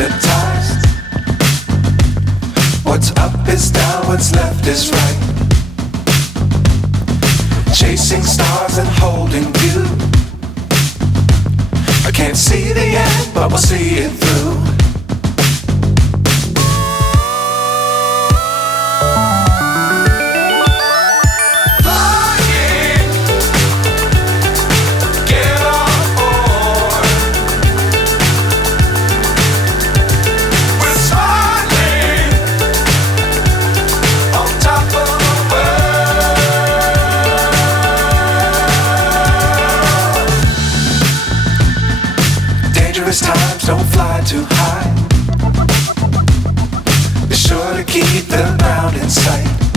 hypnotized. What's up is down, what's left is right. Chasing stars and holding you. I can't see the end, but we'll see it through. Times don't fly too high. Be sure to keep the ground in sight.